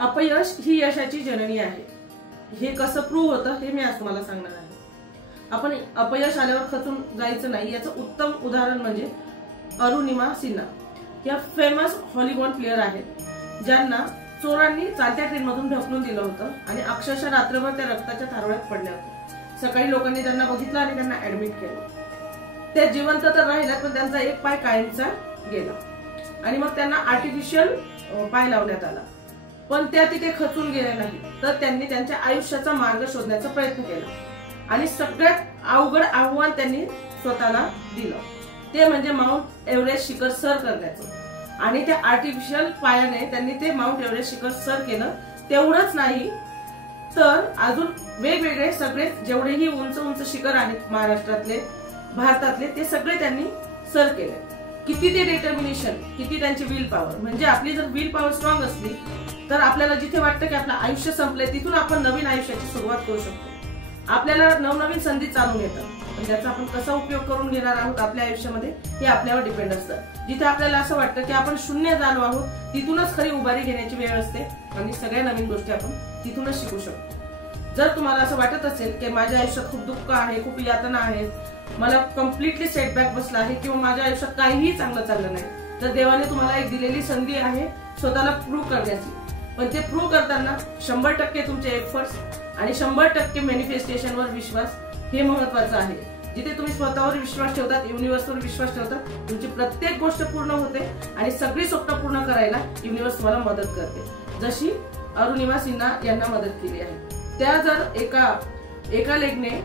अपयश ही यशाची जननी आहे। हे कसं प्रूव्ह होतं हे मी आज तुम्हाला सांगणार आहे। आपण अपयश आल्यावर खचून जायचं नाही याचं उत्तम उदाहरण म्हणजे अरुणिमा सिन्हा या फेमस हॉलिवूड प्लेयर आहेत, ज्यांना चोरांनी चालत्या ट्रेन मधून ढकलून दिलं होतं आणि अक्षरशः रात्रभर त्या रक्ताच्या थारोळ्यात पडल्या होत्या। सकाळी लोकांनी त्यांना बघितलं आणि त्यांना ऍडमिट केलं। त्या जिवंत तर राहिल्या, पण त्यांचा एक पाय कायमचा गेला आणि मग त्यांना आर्टिफिशियल पाय लावण्यात आला। पण त्या तिथे खचून गेल्या नाही, तर त्यांनी त्यांच्या आयुष्याचा मार्ग शोधण्याचा प्रयत्न केला आणि सगळ्यात अवघड आव्हान त्यांनी स्वतःला दिलं, ते म्हणजे माउंट एव्हरेस्ट शिखर सर करण्याचं। आणि त्या आर्टिफिशियल पायाने त्यांनी ते माउंट एव्हरेस्ट शिखर सर केलं। तेवढंच नाही तर अजून वेगवेगळे सगळे जेवढेही उंच उंच शिखर आहेत महाराष्ट्रातले, भारतातले, ते सगळे त्यांनी सर केले। किती ते डिटर्मिनेशन, किती त्यांची विल पॉवर, म्हणजे आपली जर विल पॉवर स्ट्रॉंग असली तर आपल्याला जिथे वाटतं की आपलं आयुष्य संपलंय तिथून आपण नवीन आयुष्याची सुरुवात करू शकतो। आपल्याला नवनवीन संधी चालून येतात, पण त्याचा आपण कसा उपयोग करून घेणार आहोत आपल्या आयुष्यामध्ये हे आपल्यावर डिपेंड असतं। जिथे आपल्याला असं वाटतं की आपण शून्य झालो आहोत, तिथूनच खरी उभारी घेण्याची वेळ असते आणि सगळ्या नवीन गोष्टी आपण तिथूनच शिकू शकतो। जर तुम्हाला असं वाटत असेल की माझ्या आयुष्यात खूप दुःख आहे, खूप यातना आहेत, मला कम्प्लिटली सेटबॅक बसला आहे किंवा माझ्या आयुष्यात काहीही चांगलं चाललं नाही, तर देवाने तुम्हाला एक दिलेली संधी आहे स्वतःला प्रूव्ह करण्याची। पण ते प्रूव्ह करताना 100% तुमचे एफर्ट्स आणि 100% मॅनिफेस्टेशनवर विश्वास हे महत्वाचं आहे। जिथे तुम्ही स्वतःवर विश्वास ठेवतात, युनिव्हर्सवर विश्वास ठेवतात, तुमची प्रत्येक गोष्ट पूर्ण होते आणि सगळी स्वप्न पूर्ण करायला युनिव्हर्स तुम्हाला मदत करते। जशी अरुणिमा सिन्हा यांना मदत केली आहे। त्या जर एका लेगने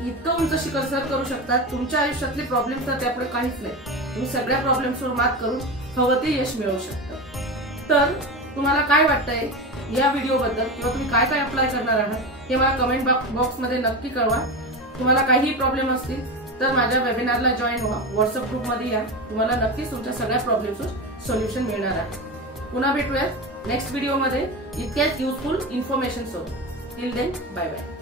इतकं उंच शिखर सर करू शकतात, तुमच्या आयुष्यातले प्रॉब्लेम्स तर त्यापुढे काहीच नाही, तुम्ही सगळ्या प्रॉब्लेम्सवर मात करून हवं ते यश मिळवू शकता। तर तुम्हाला काय वाटतंय या व्हिडिओ बद्दल, किंवा तुम्ही काय काय अप्लाय करणार आहात हे मला कमेंट बॉक्स मध्ये नक्की कळवा। तुम्हाला काहीही प्रॉब्लेम असतील तर माझ्या वेबिनारला जॉईन व्हा, व्हॉट्सअप ग्रुप मध्ये या, तुम्हाला नक्कीच तुमच्या सगळ्या प्रॉब्लेम्सवर सोल्युशन मिळणार आहे। पुन्हा भेटूया नेक्स्ट व्हिडिओ मध्ये इतक्याच युजफुल इन्फॉर्मेशन सोबत। Till then bye bye.